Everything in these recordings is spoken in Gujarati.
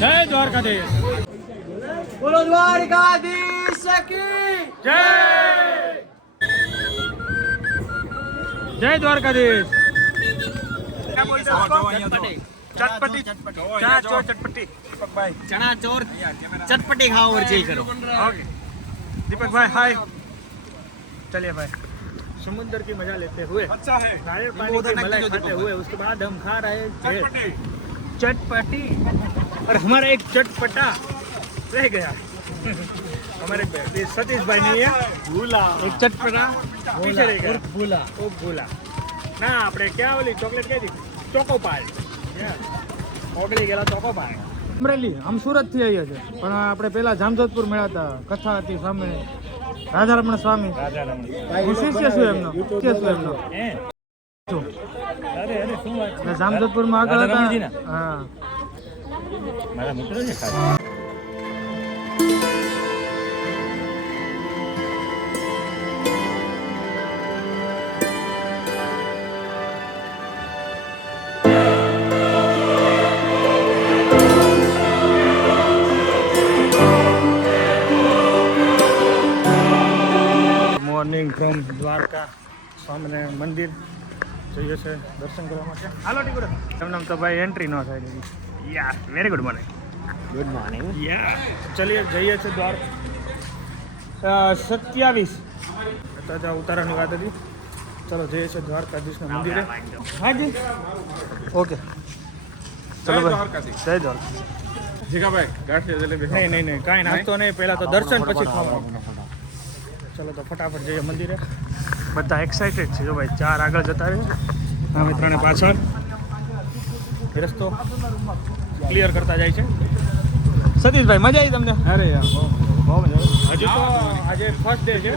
જય દ્વારકાધીશ. બોલો દ્વારકાધીશ કી જય. જય દ્વારકાધીશ. ચટપટી ચણા ચોર ચટપટી. દીપકભાઈ ચણા ચોર चटपटी खाओ और चिल करो. ओके दीपक भाई हाय. चलिए भाई समुद्र की मजा लेते हुए नारियल पानी की मलाई खाते हुए उसके बाद हम खा रहे हैं चटपटी. और हमारा एक चटपटा रह गया. हमारे सतीश भाई नहीं है भूला. एक चटपटा पीछे रह गया. भूला ओ भूला ना આપણે ક્યાં ઓલી ચોકલેટ કઈ હતી ચોકો પાય ઓગળી ગયેલા ચોકો પાય. અમરેલી આમ સુરત થી આવ્યા છે પણ આપણે પેલા જામજોધપુર મળ્યા હતા. કથા હતી સામે રાધારમણ સ્વામી. હું શિષ્ય છું એમનો. શિષ્ય છું એમનો. જામજોધપુર માં આગળ હતા. હા મારા મિત્ર છે. મોર્નિંગ ફ્રોમ દ્વારકા સ્વામિનારાયણ મંદિર જઈએ છે દર્શન કરવા માટે. હાલો ટીકડો એમને તો ભાઈ એન્ટ્રી ન થાય દીધી. Yeah very good morning. Good morning. Yeah ચલીએ જઈએ છે દ્વારકા 27 તાજા ઉતારાની વાત હતી. ચલો જઈએ છે દ્વારકાધીશના મંદિરે. હાજી ઓકે ચલો ભાઈ જય દ્વારકા. જીગાભાઈ ગાંઠિયા જલેબી નહીં નહીં નહીં કાંઈ નાસ્તો નહીં, પહેલાં તો દર્શન પછી ખાવાનું. ચલો તો ફટાફટ જઈએ મંદિરે. બધા એક્સાઇટેડ છે. જો ભાઈ 4 આગળ જતા રહે, આ મિત્રને પાછળ રસ્તો ક્લિયર કરતા જાય છે. સતીશભાઈ મજા આવી તમને? અરે યાર બહુ મજા આવી. હજુ તો આજે ફર્સ્ટ ડે છે.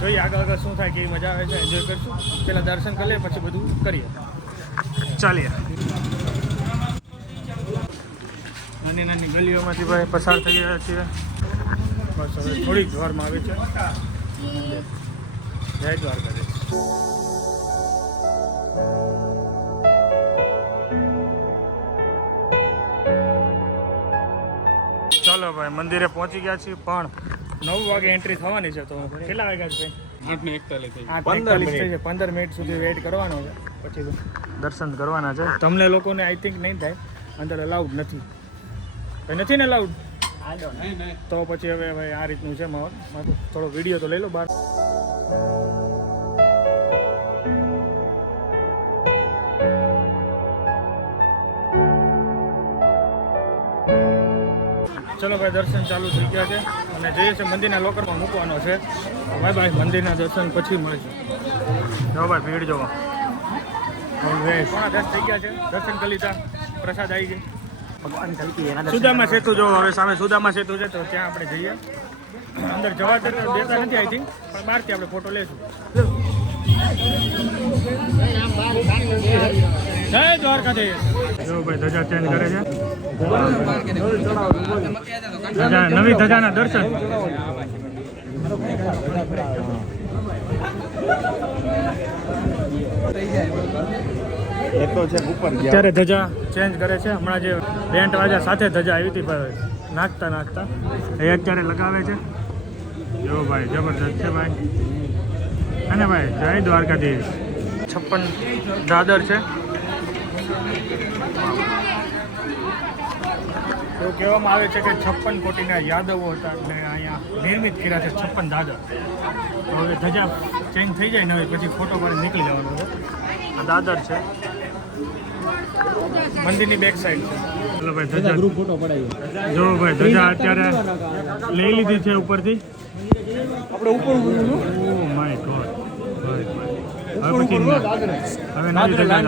જોઈએ આગળ આગળ શું થાય, કેવી મજા આવે છે, એન્જોય કરશું. પહેલાં દર્શન કરી લઈએ પછી બધું કરીએ. ચાલીએ. નાની નાની ગલીઓમાંથી ભાઈ પસાર થઈ રહ્યા છીએ. બસ હવે થોડીક વારમાં આવે છે. જય દ્વારકાધીશ. ચાલો ભાઈ મંદિરે પહોંચી ગયા છીએ, પણ 9 વાગે એન્ટ્રી થવાની છે. તો કેટલા વાગ્યા છે ભાઈ? 8:41 થઈ છે. 15 મિનિટ સુધી વેઇટ કરવાનો છે, પછી દર્શન કરવાના છે. તમને લોકોને આઈ થિંક નહીં થાય, અંદર અલાઉડ નથી. નથી ને અલાઉડ? તો પછી હવે ભાઈ આ રીતનું છે માહોલ. થોડો વિડીયો તો લઈ લો બહાર. ચલો ભાઈ દર્શન ચાલુ થઈ ગયા છે અને જઈએ છે મંદિરના લોકરમાં મૂકવાનો છે. ભાઈ ભાઈ મંદિરના દર્શન પછી મળીશું. જો ભાઈ ભીડ જોવા 9:10 થઈ ગયા છે. દર્શન કરી લીધા, પ્રસાદ આવી ગઈ. સુદામા સેતુ જો હવે સામે સુદામા સેતુ છે, તો ત્યાં આપણે જઈએ. અંદર જવા દેતા નથી આઈ થિંક, પણ બહારથી આપણે ફોટો લઈશું. જય દ્વારકાધીશ. જો ભાઈ ધજા ચેન્જ કરે છે. નવી ધજાના દર્શન. અત્યારે ધજા ચેન્જ કરે છે. હમણાં જે બેન્ટ વાજા સાથે ધજા આવી હતી નાખતા નાખતા એ અત્યારે લગાવે છે. જો ભાઈ જબરદસ્ત છે ભાઈ. અને ભાઈ જય દ્વારકાધીશ. 56 દાદર છે. એવું કહેવામાં આવે છે કે 56 કોટીના યાદવો હતા એટલે અહીંયા નિર્મિત કર્યા છે 56 દાદર. તો હવે ધજા ચેન્જ થઈ જાય ને હવે પછી ફોટો પાડી નીકળી જવાનો છે. આ દાદર છે, મંદિરની બેક સાઈડ છે. ચલો ભાઈ ધજા ગ્રુપ ફોટો પડાવી. જો ભાઈ ધજા અત્યારે લઈ લીધી છે ઉપરથી. આપણે ઉપર ઓ માય ગોડ. હવે નવી ધજા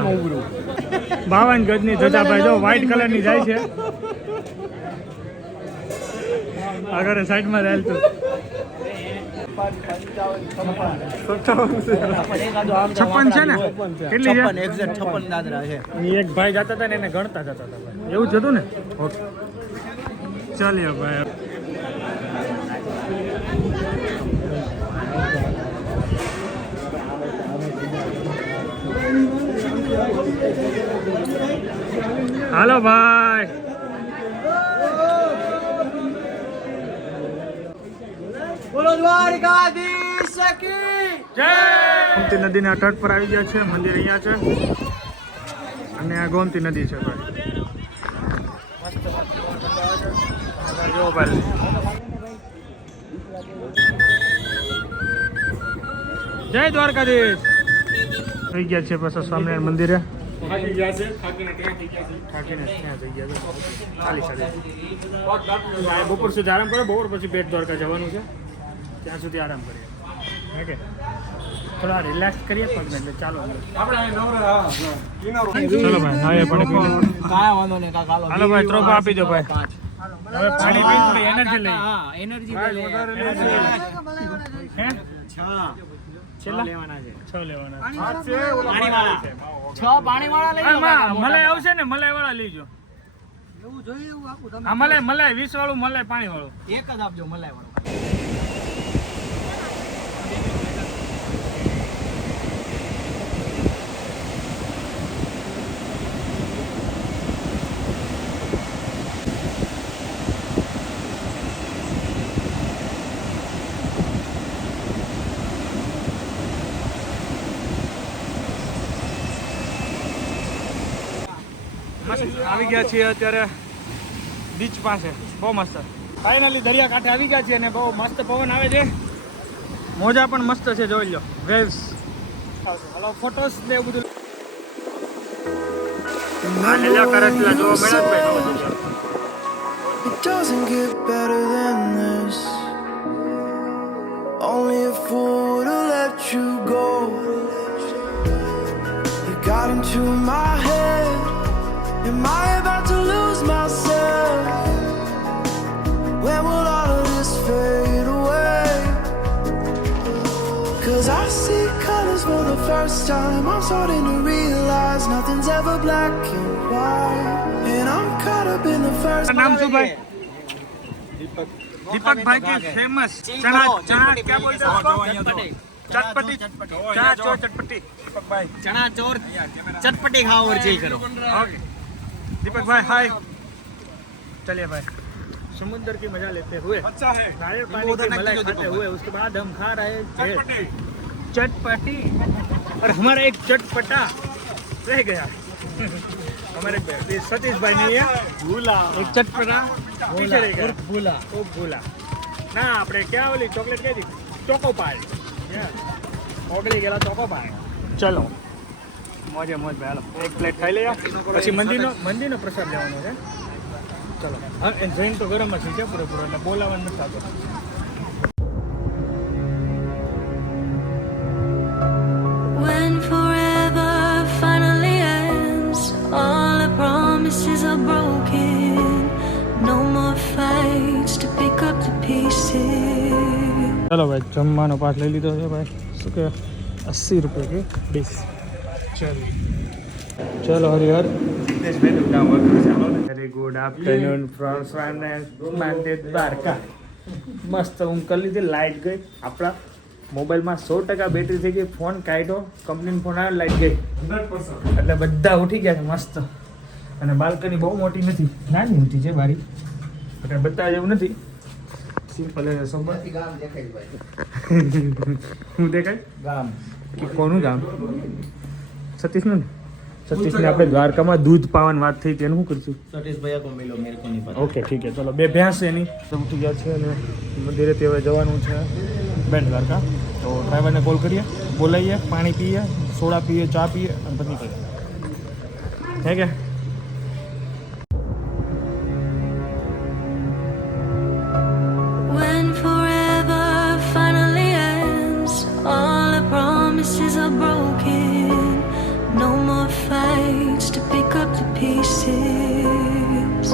52 ગજની ધજા ભાઈ જો વ્હાઈટ કલરની જાય છે. આગળ સાઈડમાં રહેલ તો 56 છે ને? કેટલી છે? 56 દાદરા છે. એક ભાઈ જતા હતા ને એને ગણતા જતા હતા ભાઈ. એવું જ હતું ને? ઓકે ચાલીએ ભાઈ. હાલો ભાઈ. બોલો દ્વારકાધીશ કી જય. ગોમતી નદીના તટ પર આવી ગયા છે. મંદિર અહીંયા છે અને આ ગોમતી નદી છે ભાઈ. મસ્ત જો ભાઈ. જય દ્વારકાધીશ. થઈ ગયા છે પાછા સ્વામિનારાયણ મંદિરે. થાકી ગયા છે, થાકીને ત્યાં થઈ ગયા છે. થાકીને ત્યાં થઈ ગયા છે. ચાલી બપોર સુધી આરામ કરો. બપોર પછી બેટ દ્વારકા જવાનું છે. ત્યાં સુધી આરામ કરીએ. ઓકે, થોડા રિલેક્સ કરીએ પગને. એટલે ચાલો આપણે અહીં નવરા હા, કિનારો. ચલો ભાઈ નાઈએ પાણી પી લઈએ. કાંઈ વાંધો નહીં કાકા, હાલો. હાલો ભાઈ, ત્રોફા આપી દો ભાઈ. હવે પાણી પી થોડી એનર્જી લઈ. હા, એનર્જી હે છેલ્લા લેવાના છે. 6 લેવાના. પાણીવાળા. 6 પાણીવાળા લઈ લો કાકા, આમાં મોટા. મલાઈ આવશે ને, મલાઈ વાળા લઈજો. આ મલાઈ 20 વાળું મલાઈ પાણી વાળું. એક જ આપજો મલાઈ વાળો. આવી ગયા છીએ અત્યારે બીચ પાસે. બહુ મસ્ત. ફાઇનલી દરિયા કાંઠે આવી ગયા છીએ અને બહુ મસ્ત પવન આવે છે. મોજા પણ મસ્ત છે, જોઈ લો. વેવ્સ. હાલો ફોટોસ ને એવું બધું. આ લીલા કરચલા જોવા મળે જ ભાઈ. It doesn't get better than this. Only a fool to let you go. You got into my head. Am I about to lose myself? When will all of this fade away? 'Cause I see colors for the first time. I'm starting to realize nothing's ever black and white. And I'm caught up in the first. નામ શું ભાઈ? दीपक भाई की फेमस चना चना क्या बोलते हैं उसको? चटपटी. चना चोर चटपटी. दीपक भाई. चना चोर चटपटी खाओ और चिल करो. ओके दीपक भाई हाय. चलिए भाई, समुद्र की मजा लेते हुए, अच्छा है. नारियल पानी की मलाई खाते हुए, उसके बाद हम खा रहे हैं चटपटी. चटपटी. और हमारा एक चटपटा रह गया. हमारे सतीश भाई नहीं है, भूला. एक चटपटा पीछे रह गया. ભૂલા. ओ भूला ना. આપણે ક્યાં ઓલી ચોકલેટ કઈ હતી? ચોકો પાય. ઓગળી ગયેલા ચોકો પાય. ચલો મોજે મોજ ભાઈ. હાલો એક પ્લેટ ખાઈ લઈએ, પછી મંદિરનો પ્રસાદ લેવાનો છે. ચલો હા, એ જૈન તો ગરમ જ છે પૂરેપૂરો, એટલે બોલાવાનું નથી થતું. When forever finally ends, all the promises are broken. No more fights to pick up the pieces. ચલો ભાઈ, જમવાનો પાસ લઈ લીધો છે ભાઈ. શું કે 80 રૂપિયા કે ડીશ. ચલો Harihar. Very good afternoon from Swaminarayan Dwarka. મસ્ત ઊંઘ કરી લીધી. લાઇટ ગઈ. આપણા મોબાઈલમાં 100% બેટરી થઈ ગઈ. ફોન કાઢ્યો, કંપનીનો ફોન આવ્યો, લાઇટ ગઈ. 100%. એટલે બધા ઉઠી ગયા છે મસ્ત. અને બાલ્કની બહુ મોટી નથી, નાની મોટી છે બારી. એટલે બધા જેવું નથી, સિમ્પલ છે. સોબર ગામ દેખાય ભાઈ. હું દેખાય ગામ. કે કોનું ગામ? સતીશનું. સતીશને આપણે દ્વારકામાં દૂધ પાવાની વાત થઈ, તેનું શું કરીશું? सतीश भैया को मिलो, मेरे को नहीं पता. ઓકે ઠીક છે. ચલો 2 ભેંસ એની ઉઠી ગયા છે અને મંદિરે તે હવે જવાનું છે બેટ દ્વારકા. તો ડ્રાઈવરને કોલ કરીએ, બોલાવીએ, પાણી પીએ, સોડા પીએ, ચા પીએ અને પછી નીકળીએ. હે કે When forever finally ends, all the promises are broken. No more fights to pick up the pieces.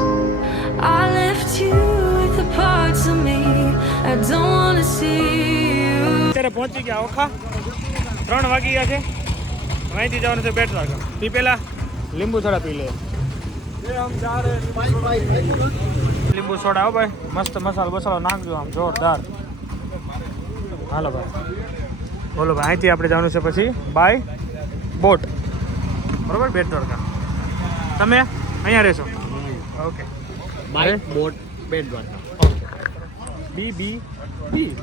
I left you with the parts of me I don't wanna see you. અત્યારે પહોંચી ગયા ઓખા. 3 વાગી ગયા છે. અહીંથી જવાનું છે બેટ દ્વારકા. તે પહેલા લીંબુ સોડા પી લે. લીંબુ સોડા આવો ભાઈ, મસ્ત મસાલો બસાલો નાખજો, આમ જોરદાર. હાલો ભાઈ, બોલો ભાઈ. અહીંથી આપણે જવાનું છે પછી બાય બોટ, બરોબર, બેટ દ્વારકા. તમે અહીંયા રહેશો okay bike boat Bet Dwarka B B B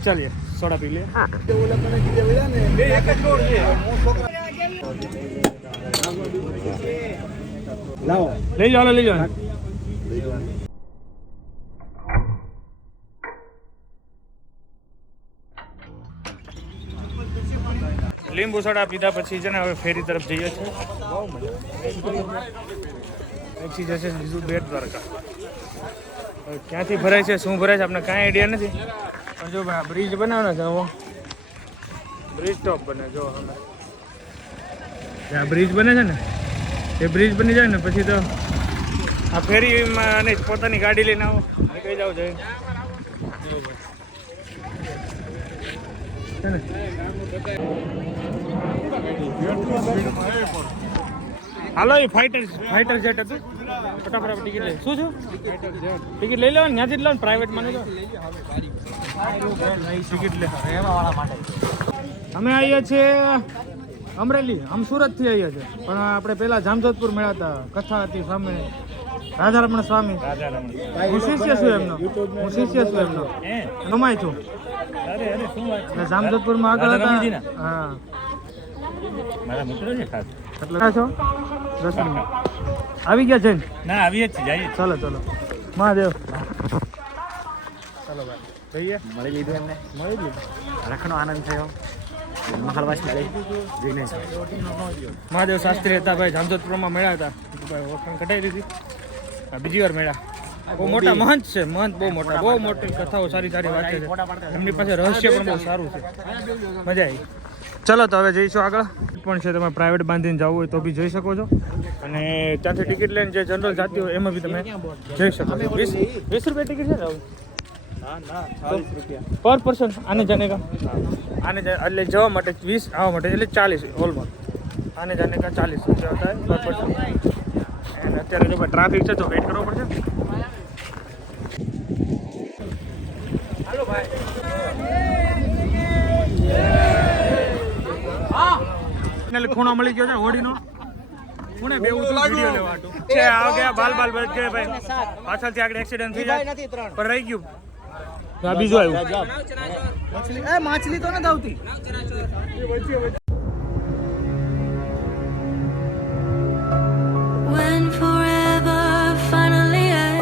चलिए सोडा पी लिया ले जाओ ले जाओ લીંબુ સોડા પીધા પછી છે ને હવે ફેરી તરફ જઈએ છીએ બહુ મજા પછી જશે બીજું બેટ દ્વારકા હવે ક્યાંથી ભરાય છે શું ભરાય છે આપણે કાંઈ આઈડિયા નથી પણ જો ભાઈ બ્રિજ બનાવવાનો છે હવે બ્રિજ ટોપ બને જો અમે જ્યાં બ્રિજ બને છે ને એ બ્રિજ બની જાય ને પછી તો આ ફેરીમાં અને પોતાની ગાડી લઈને આવો નીકળી જાવ જોઈએ છે ને હાલો એ ફાઇટર જેટ હતું ફટાફટ ટિકિટ લઈ શું ટિકિટ લઈ લેવાની ત્યાંથી જ લો ને પ્રાઇવેટમાં નહીં ટિકિટ લે અમે આવીએ છીએ અમરેલી આમ સુરતથી આવીએ છીએ પણ આપણે પહેલા જામજોધપુર મળ્યા હતા કથા હતી સામે રાધારમણ સ્વામી હું શિષ્ય છું એમનો નમાય છું જામજોધપુરમાં આગળ હતા હા મારા મિત્ર છે ખાસ એટલે છો દર્શન આવી ગયા છે ના આવીએ જ જઈએ ચલો ચલો મહાદેવ ચલો ભાઈ જઈએ મળી લીધું એમને મળી લીધું રખનો આનંદ થયો મહાલવાસ મળી જોઈને મહાદેવ શાસ્ત્રી હતા ભાઈ જામજોધપુરમાં મળ્યા હતા ભાઈ ઓળખાણ કઢાઈ દીધી બીજી વાર મળ્યા બહુ મોટા મહંત છે મહંત બહુ મોટી કથાઓ સારી વાંચે છે એમની પાસે રહસ્ય પણ બહુ સારું છે મજા આવી ચલો તો હવે જઈશું આગળ પણ છે તમે પ્રાઇવેટ બાંધીને જવું હોય તો બી જઈ શકો છો અને ત્યાંથી ટિકિટ લઈને જે જનરલ જાતી હોય એમાં બી તમે જઈ શકો છો 20 રૂપિયા ટિકિટ છે ને પર પર્સન આને જાને કા આને એટલે જવા માટે 20 આવવા માટે એટલે 40 ઓલમોસ્ટ આને જાને કા 40 રૂપિયા होता है पर पर्सन અને અત્યારે જો ટ્રાફિક છે તો વેઇટ કરવો પડશે હાલો ભાઈ ખૂણો મળી ગયો છે હોડીનો ખૂણે બે ઉતું વિડિયો લેવા હતું છે આ ગયા બાલ બચ ગયે ભાઈ પાછળથી આગળ એક્સિડન્ટ થઈ જાય પણ રહી ગયું આ બીજું આવ્યું માછલી તો નથી આવતી